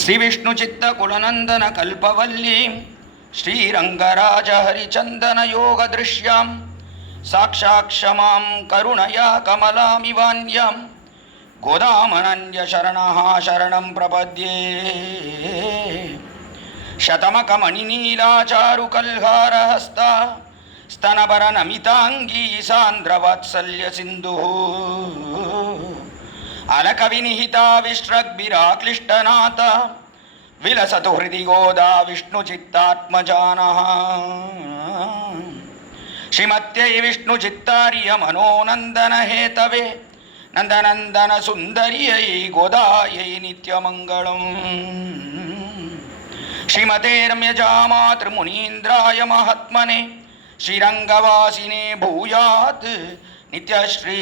ಶ್ರೀ ವಿಷ್ಣು ಚಿತ್ತ ಕುಲನಂದನ ಕಲ್ಪವಲ್ಲಿ ಶ್ರೀರಂಗರಾಜ ಹರಿಚಂದನ ಯೋಗ ದೃಶ್ಯಾಂ ಸಾಕ್ಷಾತ್ ಕ್ಷಮಾಂ ಕರುಣಯ ಕಮಲಾಮಿವಾನ್ಯಾಂ ಗೋದಾಮನನ್ಯ ಶರಣಃ ಶರಣಂ ಪ್ರಪದ್ಯೆ. ಶತಮಕಮಣಿನೀಲಾಚಾರು ಕಲ್ಹಾರಹಸ್ತ ಸ್ತನಭರ ನಮಿತಾಂಗೀ ಸಾಂದ್ರವಾತ್ಸಲ್ಯ Sindhu ಅಲಕವಿನಿಹಿತಾ ವಿಶ್ರಗ್ಭಿರಾಕ್ಲಿಷ್ಟನಾಥ ವಿಲಸತು ಹೃದಿ ಗೋದಾ Vishnu ಚಿತ್ತಾತ್ಮಜಾನಃ. ಶ್ರೀಮತ್ಯೈ Vishnu ಚಿತ್ತಾರ್ಯ ಮನೋನಂದನ ಹೇತವೇ ನಂದನಂದನ ಸುಂದರ್ಯೈ ಗೋದಾಯೈ ನಿತ್ಯಮಂಗಳಂ. ಶ್ರೀಮತೆ ರಮ್ಯಜಾಮಾತೃಮುನೀಂದ್ರಾಯ ಮಹಾತ್ಮನೆ ಶ್ರೀರಂಗವಾಸಿನೇ ಭೂಯಾತ್ Nityashree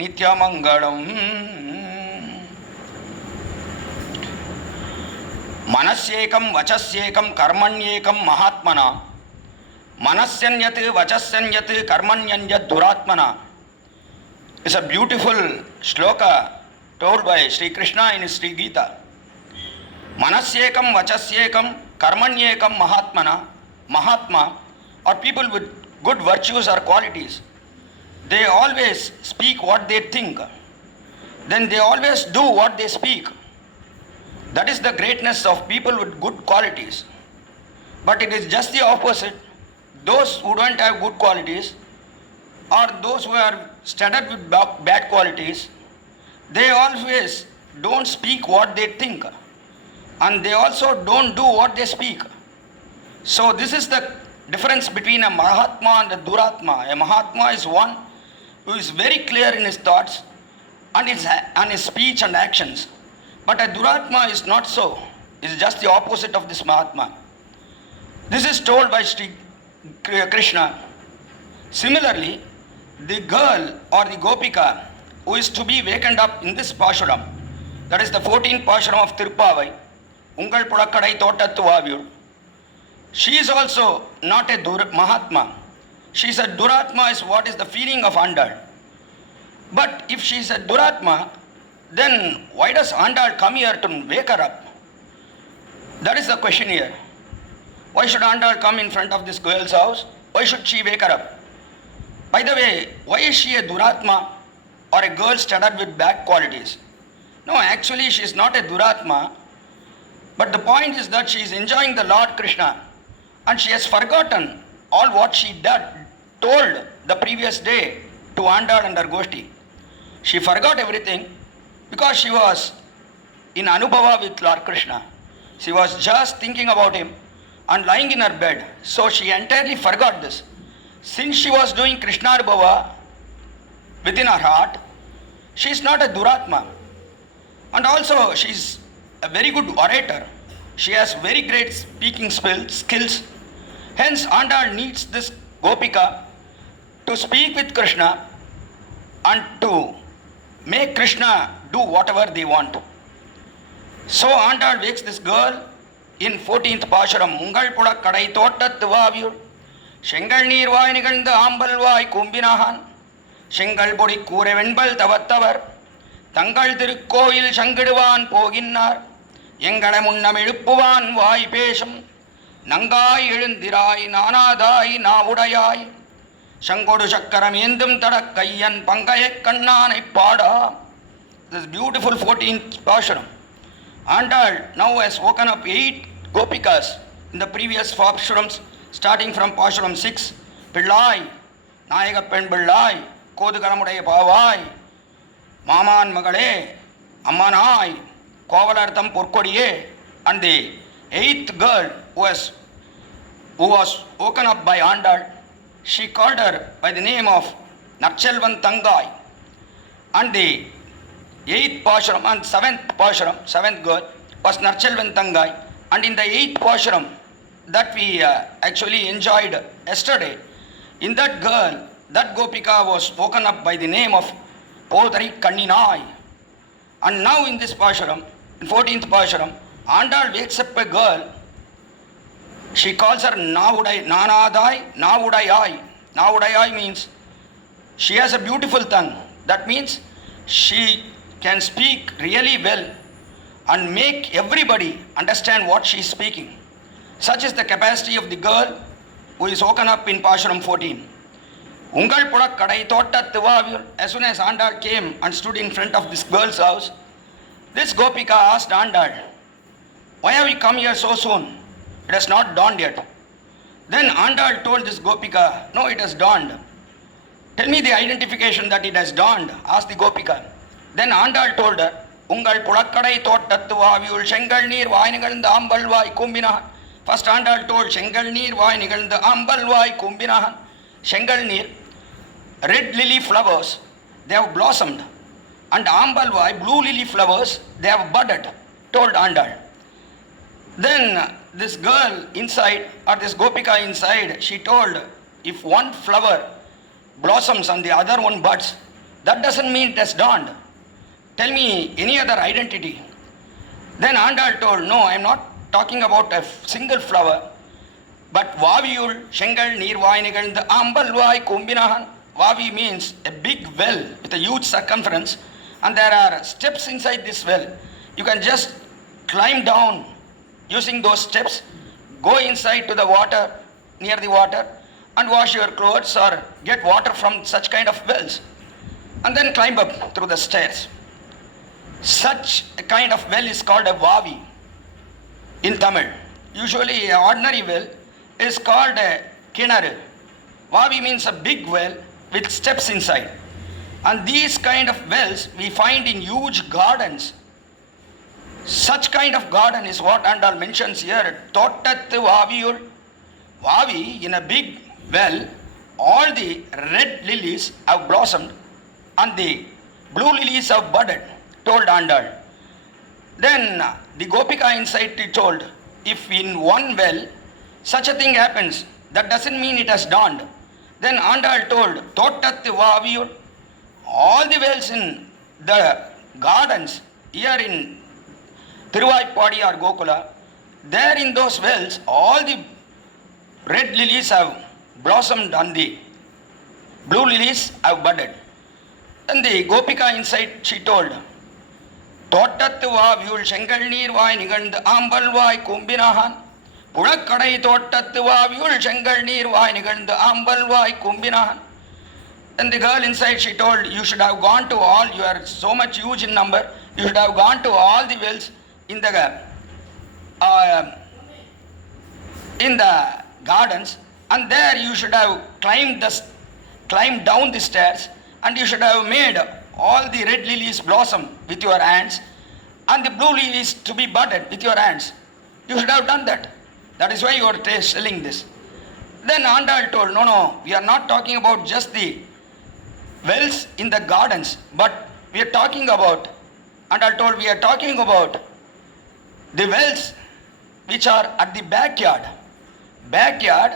ನಿತ್ಯಮಂಗಳಂ. ಮನಸ್ಯೇಕಂ ವಚಸ್ಯೇಕಂ ಕರ್ಮಣ್ಯೇಕಂ ಮಹಾತ್ಮನ ಮನಸ್ಸನ್ಯತ್ ವಚಸ್ಸನ್ಯತ್ ಕರ್ಮಣ್ಯನ್ಯತ್ ದುರಾತ್ಮನ. It's a beautiful shloka told by Sri Krishna in Sri Gita. Manasyekam vachasyekam karmanyekam mahatmana. Mahatma are people with good virtues or qualities. They always speak what they think. Then they always do what they speak. That is the greatness of people with good qualities. But it is just the opposite. Those who don't have good qualities or those who are studded with bad qualities, they always don't speak what they think, and they also don't do what they speak. So this is the difference between a Mahatma and a Duratma. A Mahatma is one who is very clear in his thoughts and his speech and actions. But a Duratma is not so. It's just the opposite of this Mahatma. This is told by Sri Krishna. Similarly, the girl or the Gopika who is to be wakened up in this Pashuram, that is the 14th Pashuram of Tiruppavai, Ungal Pudakkadai Thottattu Vaviyul, she is also not a Mahatma. She is a Duratma, is what is the feeling of Andal. But if she is a Duratma, then why does Andal come here to wake her up? That is the question here. Why should Andal come in front of this girl's house? Why should she wake her up? By the way, why is she a Duratma or a girl studded with bad qualities? No, actually she is not a Duratma. But the point is that she is enjoying the Lord Krishna and she has forgotten all what she told the previous day to Andal and her Goshti. She forgot everything because she was in Anubhava with Lord Krishna. She was just thinking about him and lying in her bed. So she entirely forgot this. Since she was doing Krishna Anubhava within her heart, she is not a Duratma. And also she is a very good orator. She has very great speaking skills. Hence Andal needs this Gopika to speak with Krishna and to make Krishna do whatever they want. So Andal wakes this girl in 14th Pashuram. Ungal Pudakkadai Thottattu Vaviyul செங்கல் நீர்வாய் நிகழ்ந்த ஆம்பல்வாய் கூம்பினான் செங்கல் பொடி கூரை வெண்பல் தவத்தவர் தங்கள் திருக்கோயில் சங்கிடுவான் போகின்னார் எங்களை முன்னம் எழுப்புவான் வாய் பேசும் நங்காய் எழுந்திராய் நானாதாய் நாவுடையாய் சங்கொடு சக்கரம் ஏந்தும் தடக்கையன் பங்கையக் கண்ணானை பாடா. This beautiful 14th Pashuram. Andal now has woken up 8 Gopikas in the previous Pashurams, starting from Pashuram 6, Pillai, Nayagappan Pillai, Kodukaramuடைய பாவாய், மாமான் மகளே, அம்மானாய், கோவலர்த்தம் பொற்கொடியே, and the 8th girl who was woken up by Andal, she called her by the name of Narchelvan Tangai. And the 8th Pashuram and 7th Pashuram, 7th girl, was Narchelvan Tangai. And in the 8th Pashuram, that we actually enjoyed yesterday, in that girl, that Gopika was spoken up by the name of Podari Kanninai. And now in this Pashuram, in 14th Pashuram, Andal wakes up a girl. She calls her Nanadai, Navudayai. Navudayai means she has a beautiful tongue. That means she can speak really well and make everybody understand what she is speaking. Such is the capacity of the girl who is woken up in Pashuram 14. Ungal Pudak Kadai Thotta Tivavil, as soon as Andal came and stood in front of this girl's house, this Gopika asked Andal, why have you come here so soon? It has not dawned yet. Then Andal told this Gopika, no, it has dawned. Tell me the identification that it has dawned, asked the Gopika. Then Andal told her, Ungal Pudakkadai Thottattuvaviyul Shengal Neer Vainigalந்த Ambalvai Kumbinahan. First Andal told Shengal Neer Vainigalந்த Ambalvai Kumbinahan. Shengal Neer, red lily flowers, they have blossomed. And Ambalvai, blue lily flowers, they have budded, told Andal. Then this girl inside, or this Gopika inside, she told, if one flower blossoms and the other one buds, that doesn't mean it has dawned. Tell me any other identity. Then Andal told, no, I am not talking about a single flower, but Vaviyul Shengal Neer Vainigalந்த Ambalvai Kumbinahan. Vavi means a big well with a huge circumference, and there are steps inside this well. You can just climb down using those steps, go inside to the water, near the water, and wash your clothes or get water from such kind of wells, and then climb up through the stairs. Such a kind of well is called a Vavi in Tamil. Usually an ordinary well is called a Kinaru. Vavi means a big well with steps inside. And these kind of wells we find in huge gardens. Such kind of garden is what Andal mentions here. Thottattu Vaviyul. Vavi, in a big well, all the red lilies have blossomed and the blue lilies have budded, told Andal. Then the Gopika inside told, if in one well such a thing happens, that doesn't mean it has dawned. Then Andal told, Thottattu Vaviyul, all the wells in the gardens here in Tiruppavai or Gokula, there in those wells, all the red lilies have blossomed and the blue lilies have budded. Then the Gopika inside, she told, Thottattu Vaviyul Shengal Neer Vainigalந்த Ambalvai Kumbinahan. Pudakkadai Thottattu Vaviyul Shengal Neer Vainigalந்த Ambalvai Kumbinahan. Then the girl inside, she told, you should have gone to all, you are so much huge in number, you should have gone to all the wells in the gardens, and there you should have climbed down the stairs, and you should have made all the red lilies blossom with your hands and the blue lilies to be budded with your hands. You should have done that. That is why you are selling this. Then Andal told, no, we are not talking about just the wells in the gardens, but we are talking about, Andal told, we are talking about the wells which are at the backyard. Backyard,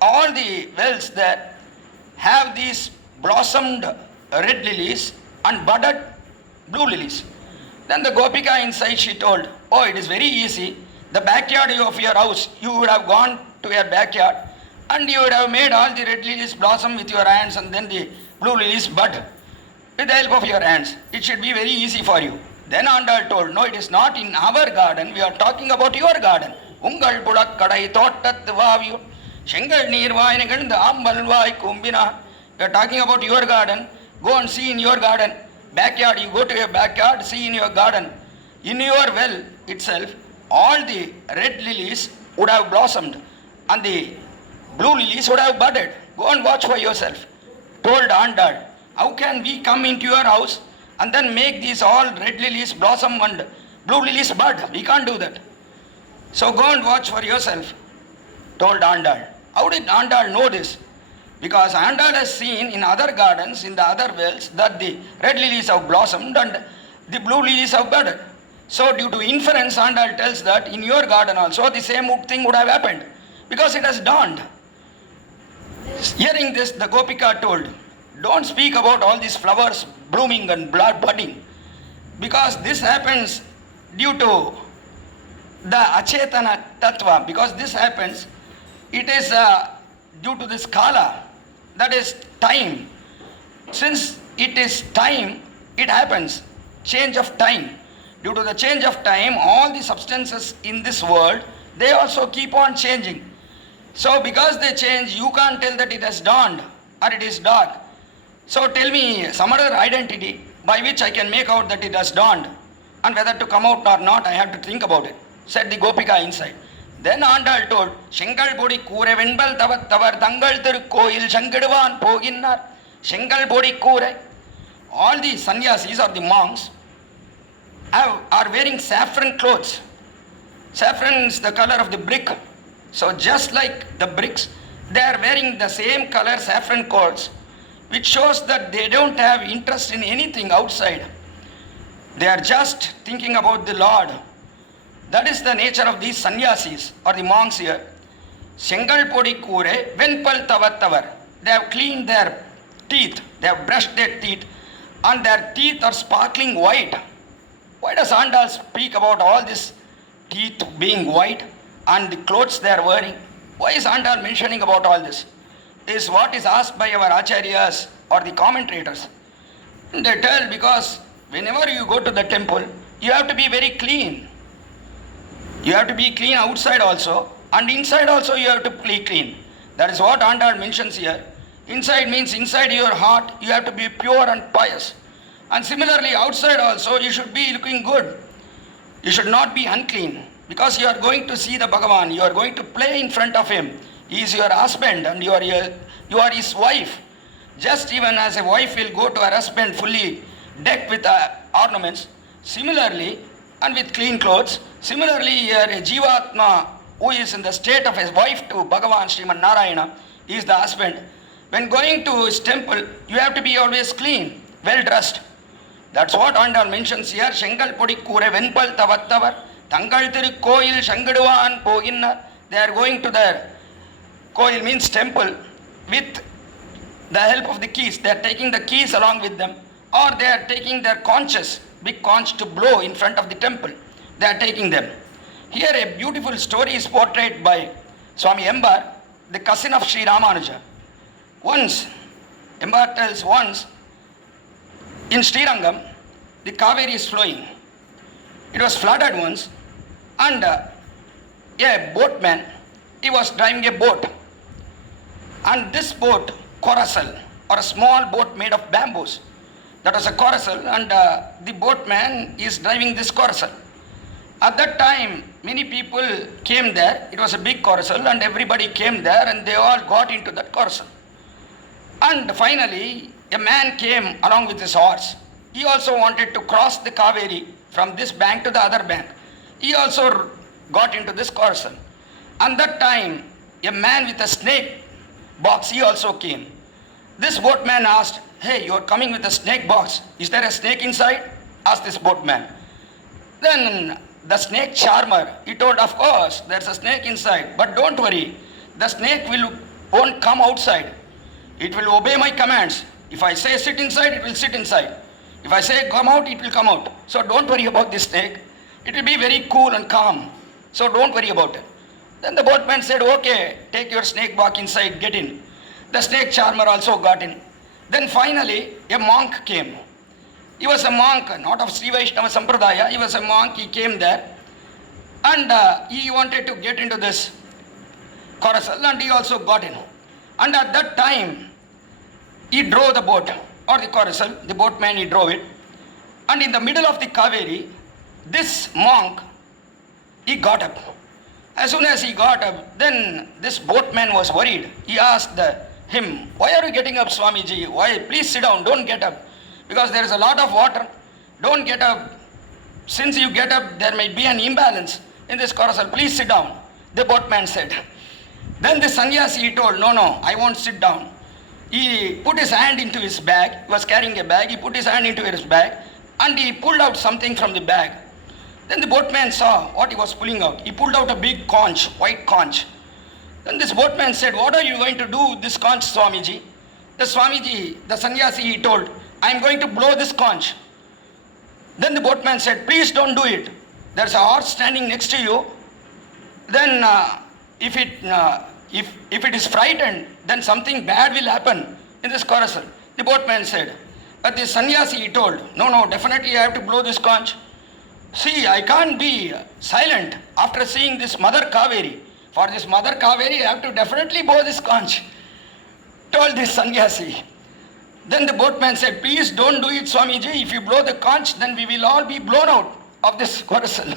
all the wells that have these blossomed red lilies and budded blue lilies. Then the Gopika inside, she told, oh, it is very easy. The backyard of your house, you would have gone to your backyard and you would have made all the red lilies blossom with your hands and then the blue lilies bud with the help of your hands. It should be very easy for you. Then Andal told, no, it is not in our garden. We are talking about your garden. Ungal Pudakkadai Thottatthu Vaviyul Shengal Neer Vainigalந்த Ambalvai Kumbinahan. We are talking about your garden. Go and see in your garden. Backyard, you go to your backyard, see in your garden. In your well itself, all the red lilies would have blossomed and the blue lilies would have budded. Go and watch for yourself. Told Andal, how can we come into your house and then make these all red lilies blossom and blue lilies bud? We can't do that. So go and watch for yourself, told Andal. How did Andal know this? Because Andal has seen in other gardens, in the other wells, that the red lilies have blossomed and the blue lilies have budded. So due to inference, Andal tells that in your garden also the same thing would have happened because it has dawned. Hearing this, the Gopika told, don't speak about all these flowers blooming and budding, because this happens due to the achetana tattva. Because this happens, it is due to this kala, that is time. Since it is time, it happens, change of time. Due to the change of time, all the substances in this world, they also keep on changing. So because they change, you can't tell that it has dawned or it is dark. So tell me some other identity by which I can make out that it has dawned, and whether to come out or not, I have to think about it, said the Gopika inside. Then Andal told, Shengal Bodi Kure Venbal Tavat Tavar Dangal Koil Shangaduvan Poginnar, Shengal Bodi Kure. All the sannyasis or the monks are wearing saffron clothes. Saffron is the color of the brick. So just like the bricks, they are wearing the same color saffron clothes, which shows that they don't have interest in anything outside. They are just thinking about the Lord. That is the nature of these sannyasis or the monks here. Shengal Podi Kure, Venpal Tavatavar. They have cleaned their teeth, they have brushed their teeth, and their teeth are sparkling white. Why does Andal speak about all this teeth being white and the clothes they are wearing? Why is Andal mentioning about all this? Is what is asked by our acharyas or the commentators. They tell, because whenever you go to the temple, you have to be very clean. You have to be clean outside also, and inside also you have to be clean. That is what Andal mentions here. Inside means inside your heart you have to be pure and pious. And similarly outside also you should be looking good. You should not be unclean, because you are going to see the Bhagavan, you are going to play in front of him. He is your husband and you are his wife. Just even as a wife will go to her husband fully decked with ornaments, similarly, and with clean clothes, similarly here a Jivatma who is in the state of his wife to Bhagavan Sriman Narayana, he is the husband. When going to his temple, you have to be always clean, well dressed. That's what Andal mentions here. Shengal Podi Kure Venpal Tavattavar, Tangal Tiru Koil Shangaduvan Poginnar. They are going to their Koil means temple with the help of the keys. They are taking the keys along with them, or they are taking their conches, big conch to blow in front of the temple. They are taking them. Here a beautiful story is portrayed by Swami Embar, the cousin of Sri Ramanuja. Once, Embar tells once, in Srirangam, the Kaveri is flowing. It was flooded once, and a boatman, he was driving a boat. And this boat, corasal, or a small boat made of bamboos, that was a corasal, and the boatman is driving this corasal. At that time, many people came there. It was a big corasal, and everybody came there, and they all got into that corasal. And finally, a man came along with his horse. He also wanted to cross the Kaveri from this bank to the other bank. He also got into this corasal. And that time, a man with a snake box, he also came. This boatman asked, "Hey, you are coming with a snake box. Is there a snake inside?" asked this boatman. Then the snake charmer, he told, "Of course, there's a snake inside, but don't worry. The snake won't come outside. It will obey my commands. If I say sit inside, it will sit inside. If I say come out, it will come out. So don't worry about this snake. It will be very cool and calm. So don't worry about it." Then the boatman said, "Okay, take your snake back inside, get in." The snake charmer also got in. Then finally, a monk came. He was a monk, not of Sri Vaishnava Sampradaya. He was a monk, he came there. And he wanted to get into this corasal, and he also got in. And at that time, he drove the boat, or the corasal, the boatman, he drove it. And in the middle of the Kaveri, this monk, he got up. As soon as he got up, then this boatman was worried. He asked him, "Why are you getting up, Swamiji? Why? Please sit down, don't get up. Because there is a lot of water. Don't get up. Since you get up, there may be an imbalance in this corasal. Please sit down." The boatman said. Then the sannyasi, he told, "No, I won't sit down." He put his hand into his bag. He was carrying a bag. He put his hand into his bag, and he pulled out something from the bag. Then the boatman saw what he was pulling out. He pulled out a big conch, white conch. Then this boatman said, "What are you going to do with this conch, Swamiji?" The Swamiji, the sannyasi, he told, "I am going to blow this conch." Then the boatman said, "Please don't do it. There's a horse standing next to you. Then if it is frightened, then something bad will happen in this corasal." The boatman said. But the sannyasi, he told, No, definitely I have to blow this conch." See, I can't be silent after seeing this Mother Kaveri. For this Mother Kaveri, I have to definitely blow this conch, told this sannyasi. Then the boatman said, please don't do it, Swamiji. If you blow the conch, then we will all be blown out of this carousel.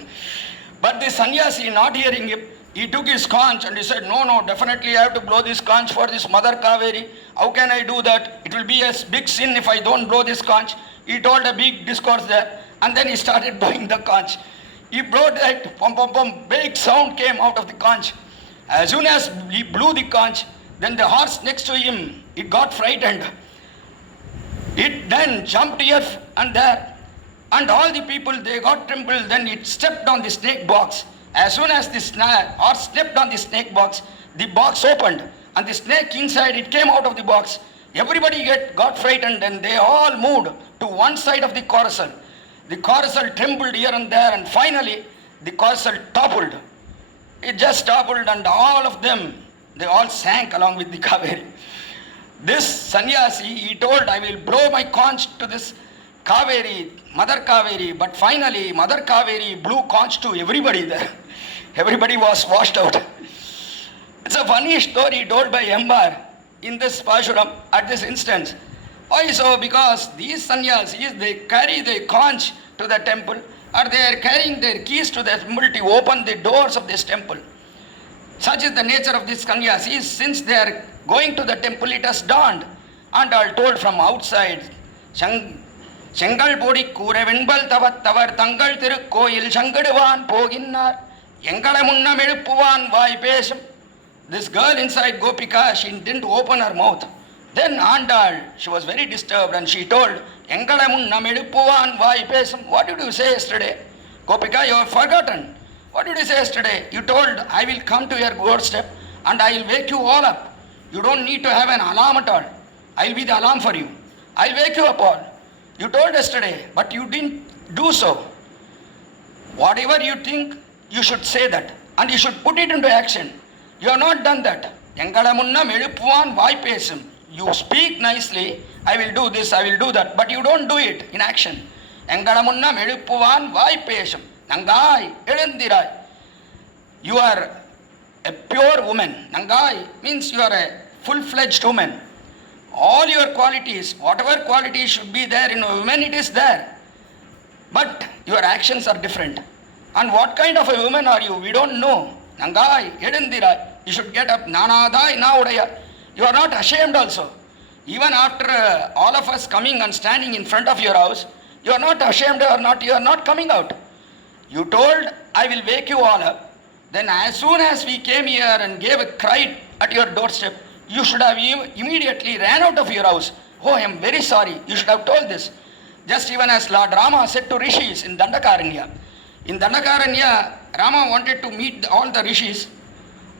But the sannyasi, not hearing him, he took his conch and he said, no, definitely I have to blow this conch for this Mother Kaveri. How can I do that? It will be a big sin if I don't blow this conch. He told a big discourse there, and then he started blowing the conch. He blew that, pum pum pum, big sound came out of the conch. As soon as he blew the conch, then the horse next to him, it got frightened. It then jumped here and there, and all the people, they got trembled. Then it stepped on the snake box. As soon as the horse stepped on the snake box, the box opened, and the snake inside, it came out of the box. Everybody got frightened, and they all moved to one side of the carousel. The carousel trembled here and there, and finally the carousel toppled. It just toppled, and all of them, they all sank along with the Kaveri. This sannyasi, he told, I will blow my conch to this Kaveri, Mother Kaveri. But finally, Mother Kaveri blew conch to everybody there. Everybody was washed out. It's a funny story told by Embar in this Pashuram at this instance. Why so? Because these sannyasis, they carry the conch to the temple, or they are carrying their keys to the temple to open the doors of this temple. Such is the nature of these sannyasis. Since they are going to the temple, it has dawned, and are told from outside, Sengal Podi Kure Venbal Tavat Tavar Tangal Tirukoil Shangaduvan Poginnar Yengala Munna Medupuvan Vai Pesam. This girl inside Gopika, she didn't open her mouth. Then Andal, she was very disturbed, and she told, Yengala Munna Medupuvan Vai Pesam. What did you say yesterday? Gopika, you have forgotten. What did you say yesterday? You told, I will come to your doorstep and I will wake you all up. You don't need to have an alarm at all. I will be the alarm for you. I will wake you up all. You told yesterday, but you didn't do so. Whatever you think, you should say that, and you should put it into action. You have not done that. Engalamunna medupuvan vai pesum. You speak nicely, I will do this, I will do that, but you don't do it in action. Engalamunna medupuvan vai pesum. Nangai elendirai. You are a pure woman. Nangai means you are a full-fledged woman. All your qualities, whatever qualities should be there in a woman, it is there. But your actions are different. And what kind of a woman are you? We don't know. Nangai elendirai. You should get up. Nanadai naudaya. You are not ashamed also. Even after all of us coming and standing in front of your house, you are not ashamed or not. You are not coming out. You told, I will wake you all up. Then as soon as we came here and gave a cry at your doorstep, you should have immediately ran out of your house. Oh, I am very sorry. You should have told this. Just even as Lord Rama said to Rishis in Dandakaranya. In Dandakaranya, Rama wanted to meet all the Rishis,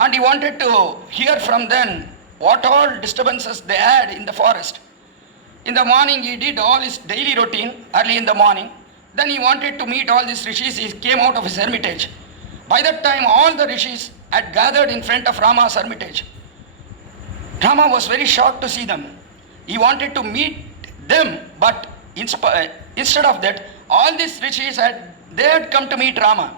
and he wanted to hear from them what all disturbances they had in the forest. In the morning, he did all his daily routine early in the morning. Then he wanted to meet all these rishis. He came out of his hermitage. By that time, all the rishis had gathered in front of Rama's hermitage. Rama was very shocked to see them. He wanted to meet them, but instead of that, all these rishis had come to meet Rama.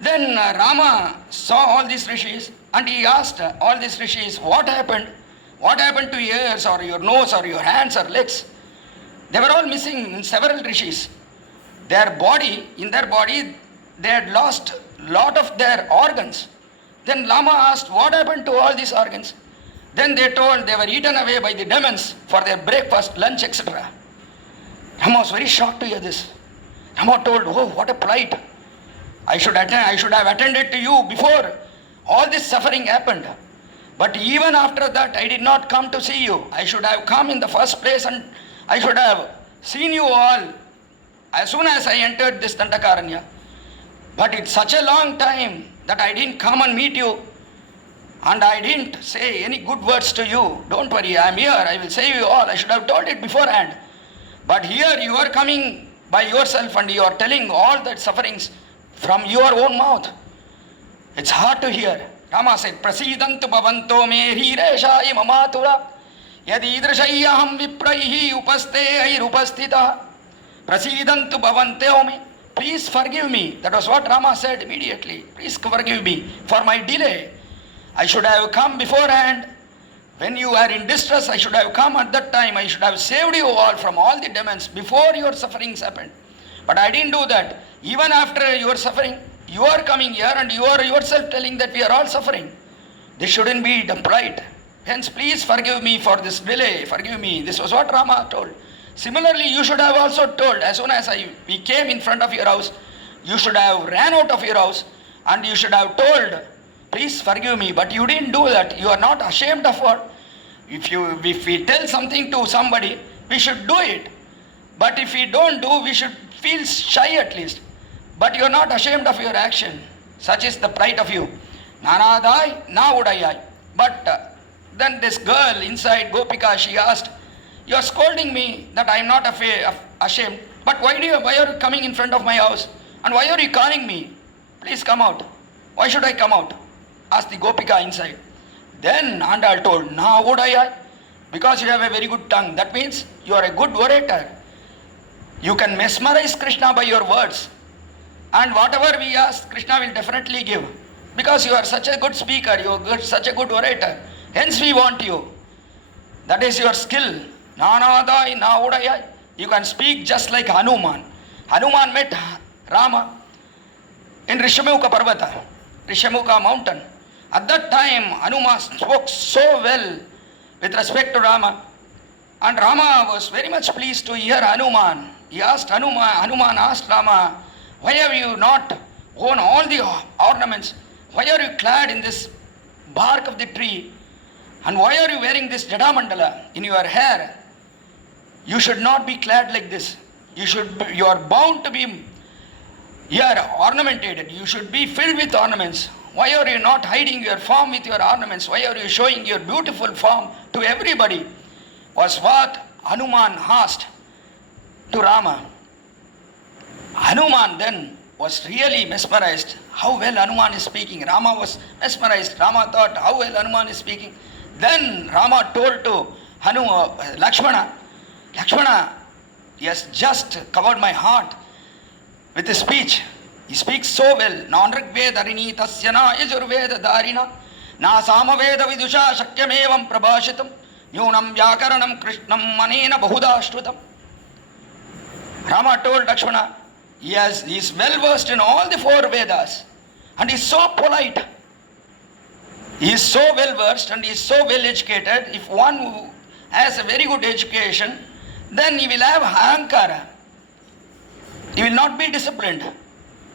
Then Rama saw all these rishis, and he asked all these rishis, what happened? What happened to your ears or your nose or your hands or legs? They were all missing in several rishis. In their body, they had lost a lot of their organs. Then Lama asked, what happened to all these organs? Then they told they were eaten away by the demons for their breakfast, lunch, etc. Rama was very shocked to hear this. Rama told, oh, what a plight. I should have attended to you before all this suffering happened. But even after that, I did not come to see you. I should have come in the first place, and I should have seen you all as soon as I entered this Dandakaranya. But it's such a long time that I didn't come and meet you, and I didn't say any good words to you. Don't worry, I am here, I will save you all. I should have told it beforehand. But here you are coming by yourself and you are telling all that sufferings from your own mouth. It's hard to hear. Rama said, Prasidantu bhavanto me hireshai mamatura yadi idrishayaham vipraihi upaste airupastita Prasidantu bhavanto me. please forgive me. That was what Rama said immediately. Please forgive me for my delay. I should have come beforehand. When you are in distress, I should have come at that time. I should have saved you all from all the demons before your sufferings happened. But I didn't do that. Even after your suffering, you are coming here and you are yourself telling that we are all suffering. This shouldn't be the pride. Hence, please forgive me for this delay. Forgive me. This was what Rama told. Similarly, you should have also told, as soon as we came in front of your house, you should have ran out of your house and you should have told, please forgive me. But you didn't do that. You are not ashamed of what. If we tell something to somebody, we should do it. But if we don't do, we should feel shy at least. But you are not ashamed of your action. Such is the pride of you. Nanadai, na udayai. But then this girl inside Gopika, she asked, you are scolding me that I am not ashamed. But why are you coming in front of my house? And why are you calling me? Please come out. Why should I come out? Asked the Gopika inside. Then Andal told, na udayai. Because you have a very good tongue. That means you are a good orator. You can mesmerize Krishna by your words. And whatever we ask, Krishna will definitely give. Because you are such a good speaker, you are such a good orator. Hence we want you. That is your skill. Nanadai, na udayai. You can speak just like Hanuman. Hanuman met Rama in Rishamuka Parvata, Rishamuka mountain. At that time, Hanuman spoke so well with respect to Rama. And Rama was very much pleased to hear Hanuman. Hanuman asked Rama, why have you not worn all the ornaments? Why are you clad in this bark of the tree? And why are you wearing this Jadamandala in your hair? You should not be clad like this. You are bound to be ornamented. You should be filled with ornaments. Why are you not hiding your form with your ornaments? Why are you showing your beautiful form to everybody? Was what Hanuman asked to Rama. Hanuman then was really mesmerized. How well Hanuman is speaking. Rama was mesmerized. Rama thought, how well Hanuman is speaking. Then Rama told to Lakshmana, he has just covered my heart with his speech. He speaks so well. Non-rigveda tasya na yajurveda dharina na samaveda vidusha shakyamevam prabhashitam nyunam vyakaranam krishnam manena bahuda shrutam. Rama told Lakshmana, he is well versed in all the 4 Vedas and he is so polite. He is so well versed and he is so well educated. If one who has a very good education, then he will have ahankara. He will not be disciplined.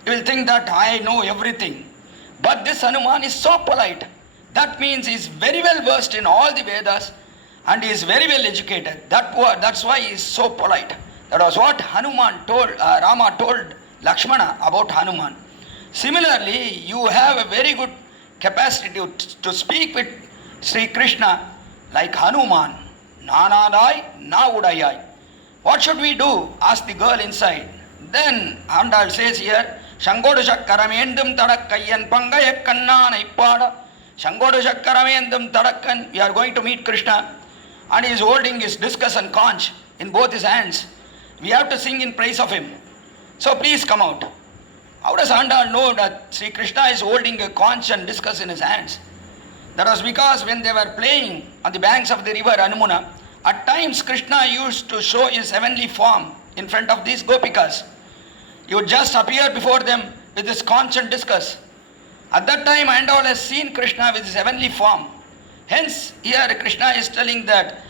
He will think that I know everything. But this Hanuman is so polite. That means he is very well versed in all the Vedas and he is very well educated. That's why he is so polite. That was what Rama told Lakshmana about Hanuman. Similarly, you have a very good capacity to speak with Sri Krishna like Hanuman. Nanadai, na udayai. What should we do? Asked the girl inside. Then Andal says here, Shangodu Shakkaramendum Tadakkayan Pangayak Kanna Naipada. Shangodu Shakkaramendum Tadakkan. We are going to meet Krishna and he is holding his discus and conch in both his hands. We have to sing in praise of him. So please come out. How does Andal know that Sri Krishna is holding a conch and discus in his hands? That was because when they were playing on the banks of the river Anumuna, at times Krishna used to show his heavenly form in front of these gopikas. He would just appear before them with his conch and discus. At that time, Andal has seen Krishna with his heavenly form. Hence, here Krishna is telling that,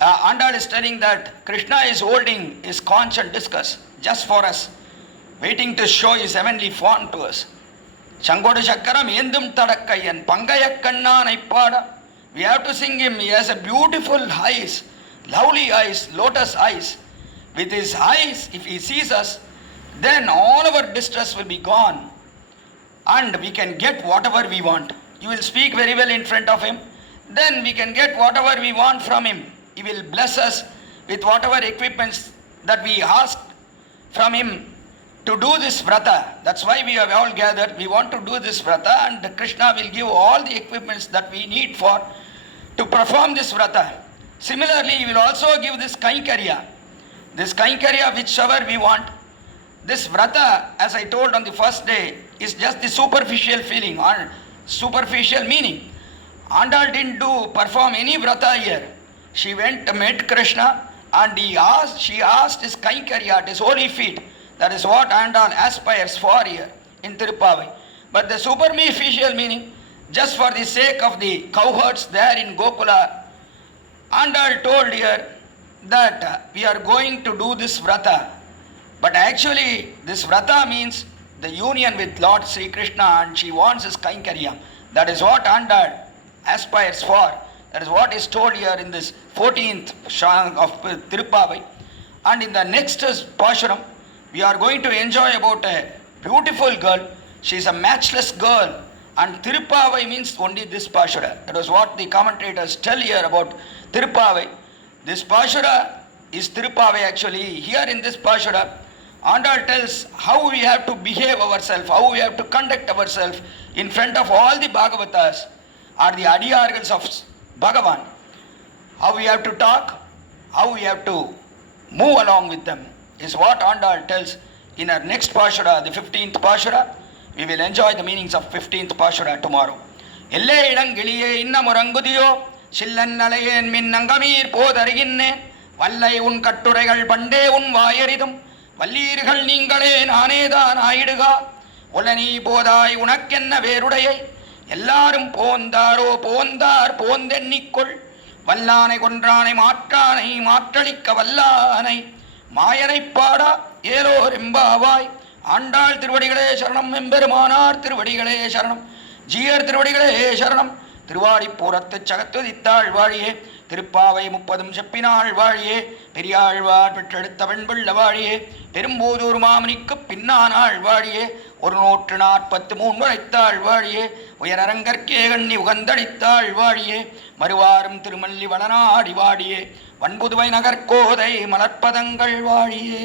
Andal is telling that Krishna is holding his conch and discus just for us, waiting to show his heavenly form to us. Shangodu Shakkaram Endum Tadakkayan Pangayakkanna Naipada. We have to sing him. He has a beautiful eyes, lovely eyes, lotus eyes. With his eyes, if he sees us, then all our distress will be gone and we can get whatever we want. You will speak very well in front of him, then we can get whatever we want from him. He will bless us with whatever equipments that we ask from him to do this vrata. That's why we have all gathered. We want to do this vrata and Krishna will give all the equipments that we need to perform this vrata. Similarly, he will also give this kaikarya. This kaikarya whichever we want. This vrata, as I told on the first day, is just the superficial feeling or superficial meaning. Andal didn't perform any vrata here. She went to meet Krishna and she asked his Kaikarya, his holy feet. That is what Andal aspires for here in Tiruppavai. But the superficial meaning, just for the sake of the cowherds there in Gokula, Andal told here that we are going to do this vrata. But actually, this vrata means the union with Lord Sri Krishna, and she wants his Kaikarya. That is what Andal aspires for. That is what is told here in this 14th Shang of Tiruppavai. And in the next Pashuram, we are going to enjoy about a beautiful girl. She is a matchless girl. And Tiruppavai means only this Pashura. That was what the commentators tell here about Tiruppavai. This Pashura is Tiruppavai actually. Here in this Pashura, Andal tells how we have to behave ourselves, how we have to conduct ourselves in front of all the Bhagavatas or the Adiyargals of Bhagavan. How we have to talk, how we have to move along with them is what Andal tells in our next Pashura, the 15th Pashura. We will enjoy the meanings of 15th Pashura tomorrow. Elle idangiliye inna murangudiyo sillan nalayen minnangamir podariginne vallai un katturegal pande un vayaridum வல்லீர்கள் நீங்களே நானேதான் ஆயிடுகா உலனி போதாய் உனக்கென்ன வேருடையை எல்லாரும் போந்தாரோ போந்தார் போந்தெண்ணிக்கொள் வல்லானை கொன்றானை மாற்றானை மாற்றளிக்க வல்லானை மாயனை பாடா ஏலோரெம்பாவாய் ஆண்டாள் திருவடிகளே சரணம் எம்பெருமானார் திருவடிகளே சரணம் ஜீயர் திருவடிகளே சரணம் திருவாடிப்பூரத்து சகத்துதித்தாள் வாழியே திருப்பாவை 30 செப்பினாள் வாழியே பெரியாழ்வார் பெற்றெடுத்த வெண்பிள்ள வாழியே பெரும்போதூர் மாமனிக்கு பின்னானாள் வாழியே 143 உரைத்தாள் வாழியே உயரரங்கற்கே கண்ணி உகந்தளித்தாள் வாழியே மறுவாரும் திருமல்லி வளநாடி வாடியே வன்புதுவை நகர்கோதை மலர்ப்பதங்கள் வாழியே.